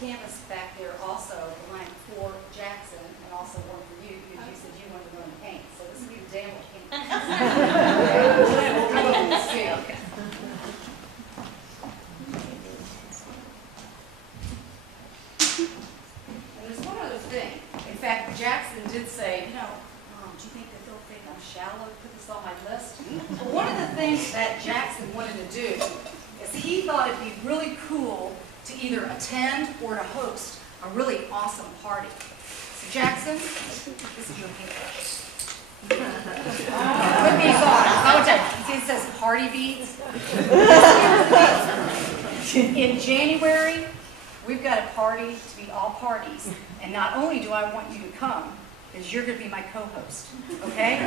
canvas back there also, the line for Jackson, and also one for you, because you said you wanted to learn to paint. So this will be the demo paint. We'll come up and see. Okay. And there's one other thing. In fact, Jackson did say, you know, do you think that they'll think I'm shallow to put this on my list? But one of the things that Jackson wanted to do is he thought it'd be really cool to either attend or to host a really awesome party. So Jackson, this is your paintbrush. Put these on. See, it says party beads. In January, we've got a party to beat all parties. And not only do I want you to come, is you're going to be my co-host. Okay?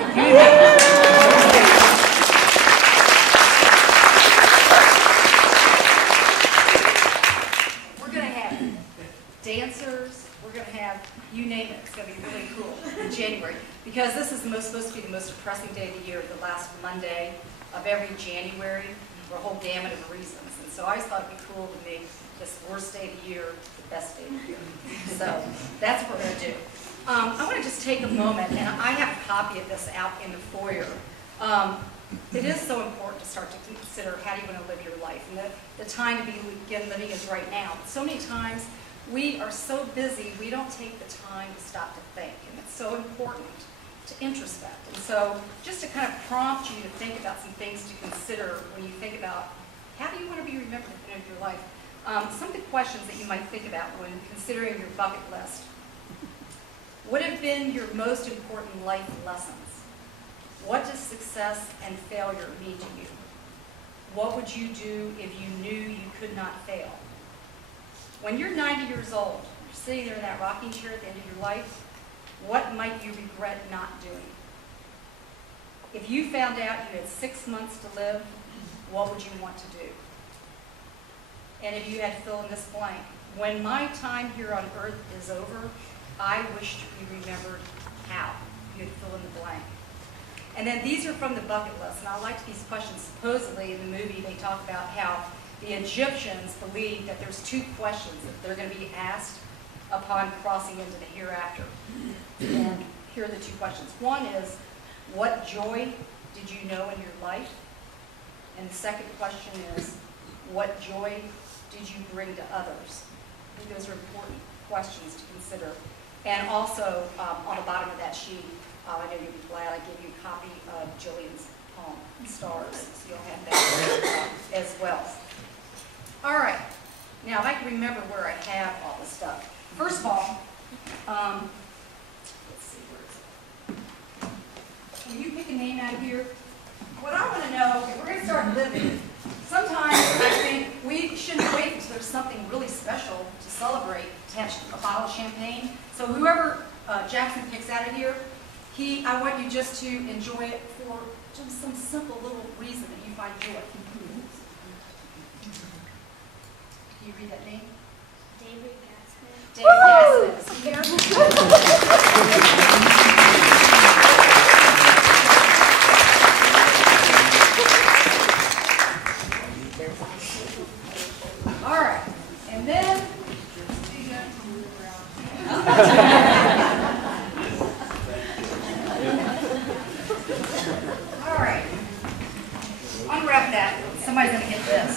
We're going to have dancers. We're going to have, you name it. It's going to be really cool in January. Because this is supposed to be the most depressing day of the year, the last Monday of every January, for a whole gamut of reasons. And so I just thought it'd be cool to make this worst day of the year the best day of the year. So that's what we're going to do. I want to just take a moment, and I have a copy of this out in the foyer. It is so important to start to consider how do you want to live your life, and the time to begin living is right now. So many times we are so busy we don't take the time to stop to think, and it's so important to introspect. And so just to kind of prompt you to think about some things to consider when you think about how do you want to be remembered at the end of your life. Some of the questions that you might think about when considering your bucket list. What have been your most important life lessons? What does success and failure mean to you? What would you do if you knew you could not fail? When you're 90 years old, you're sitting there in that rocking chair at the end of your life, what might you regret not doing? If you found out you had 6 months to live, what would you want to do? And if you had to fill in this blank, when my time here on earth is over, I wish to be remembered how. You would fill in the blank. And then these are from the bucket list, and I liked these questions. Supposedly in the movie they talk about how the Egyptians believe that there's 2 questions that they're going to be asked upon crossing into the hereafter. And here are the 2 questions. One is, what joy did you know in your life? And the second question is, what joy did you bring to others? I think those are important questions to consider. And also, on the bottom of that sheet, I know you'll be glad I gave you a copy of Jillian's poem, Stars, so you'll have that as well. All right. Now, if I can remember where I have all this stuff. First of all, let's see, where is it? Can you pick a name out of here? What I want to know, if we're going to start living, sometimes I think we shouldn't wait until there's something really special to celebrate to have a bottle of champagne. So whoever Jackson picks out of here, I want you just to enjoy it for just some simple little reason that you find joy. Can you read that name? David Gassman. David Gassman. All right, and then all right, unwrap that. Somebody's going to get this.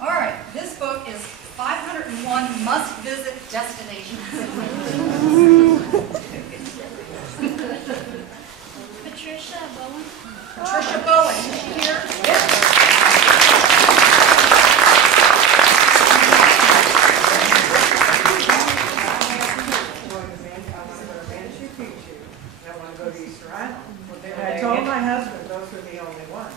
All right, this book is 501 must-visit destinations. Patricia Bowen. Patricia Bowen, is she here? Yes. I told my husband those were the only ones.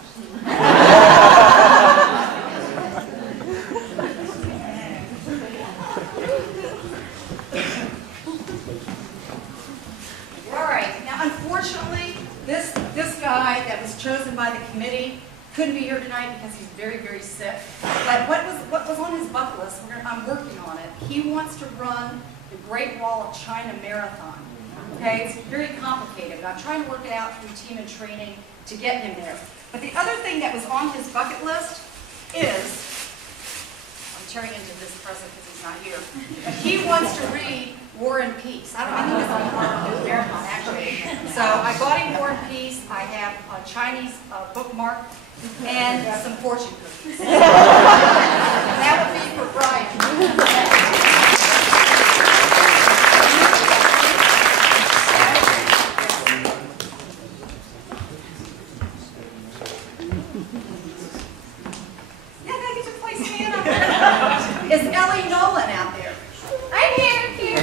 All right. Now, unfortunately, this guy that was chosen by the committee couldn't be here tonight because he's very, very sick. But what was on his bucket list? I'm working on it. He wants to run the Great Wall of China Marathon. Okay, it's very complicated, but I'm trying to work it out through team and training to get him there. But the other thing that was on his bucket list is, I'm turning into this present because he's not here, he wants to read War and Peace. I don't think this is part of the marathon, actually. So I bought him War and Peace. I have a Chinese bookmark and some fortune cookies. That would be for Brian. Is Ellie Nolan out there? I'm here.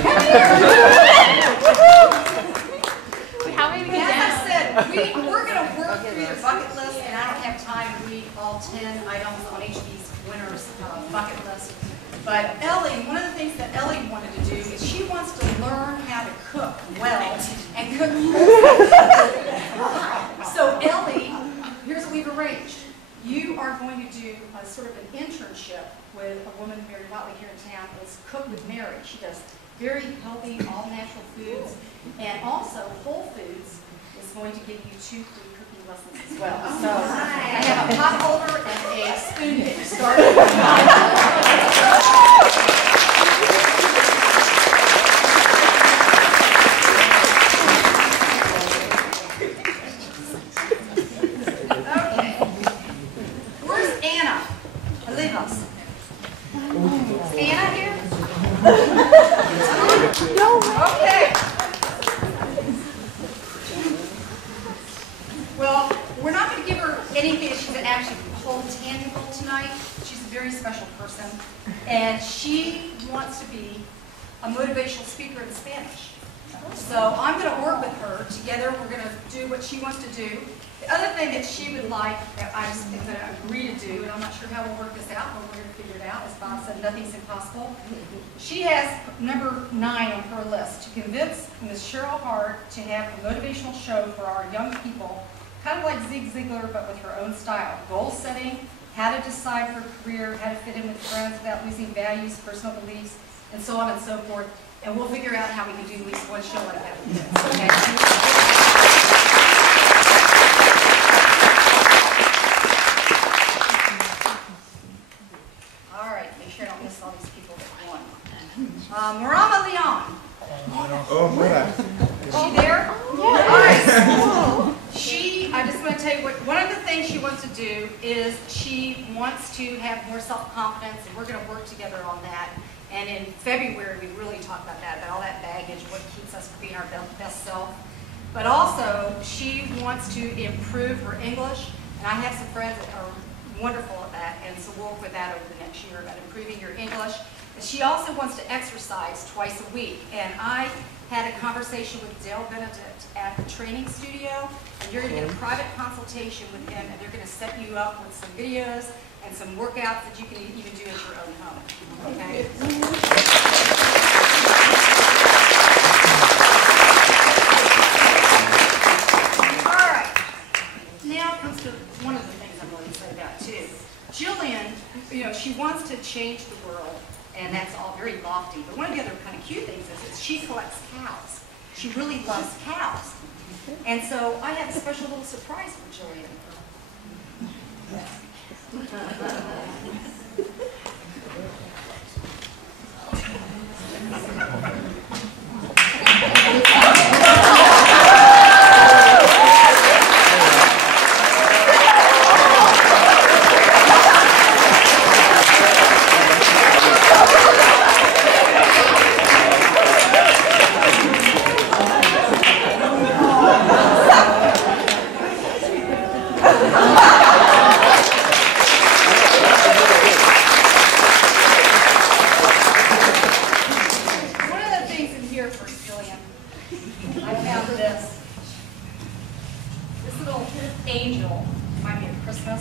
How many we As get? I said, we're going to work through the bucket list, and I don't have time to read all 10 items on each of these winners' bucket list. But Ellie, one of the things that Ellie wanted to do is she wants to learn how to cook well and cook. So Ellie, here's what we've arranged. You are going to do a sort of an internship with a woman, Mary Watley, here in town. It's Cook with Mary. She does very healthy, all-natural foods. And also, Whole Foods is going to give you 2 free cooking lessons as well. So I have a pot holder and a spoon to start Anna here? No. Okay. Well, we're not going to give her anything that she can actually hold tangible tonight. She's a very special person, and she wants to be a motivational speaker in Spanish. So I'm going to work with her. Together, we're going to do what she wants to do. The other thing that she would like, that I'm going to agree to do, and I'm not sure how we'll work this out, but we're going to figure it out. As Bob said, nothing's impossible. She has number 9 on her list, to convince Ms. Cheryl Hart to have a motivational show for our young people, kind of like Zig Ziglar, but with her own style. Goal setting, how to decide for a career, how to fit in with friends without losing values, personal beliefs, and so on and so forth. And we'll figure out how we can do at least one show like that. Okay. All right, make sure I don't miss all these people that won. Marama Leon. Oh, Mora. Is she there? Yeah. All right. I just want to tell you, one of the things she wants to do is she wants to have more self-confidence, and we're going to work together on that. And in February, we really talk about that, about all that baggage, what keeps us from being our best self. But also, she wants to improve her English, and I have some friends that are wonderful at that, and so we'll work with that over the next year about improving your English. And she also wants to exercise twice a week, and I had a conversation with Dale Benedict at the training studio, and you're going to get a private consultation with him, and they're going to set you up with some videos and some workouts that you can even do at your own home. Okay? All right. Now comes to one of the things I'm really excited about too. Jillian, she wants to change the world, and that's all very lofty. But one of the other kind of cute things is she collects cows. She really loves cows. And so I have a special little surprise for Jillian. Angel, remind me of Christmas.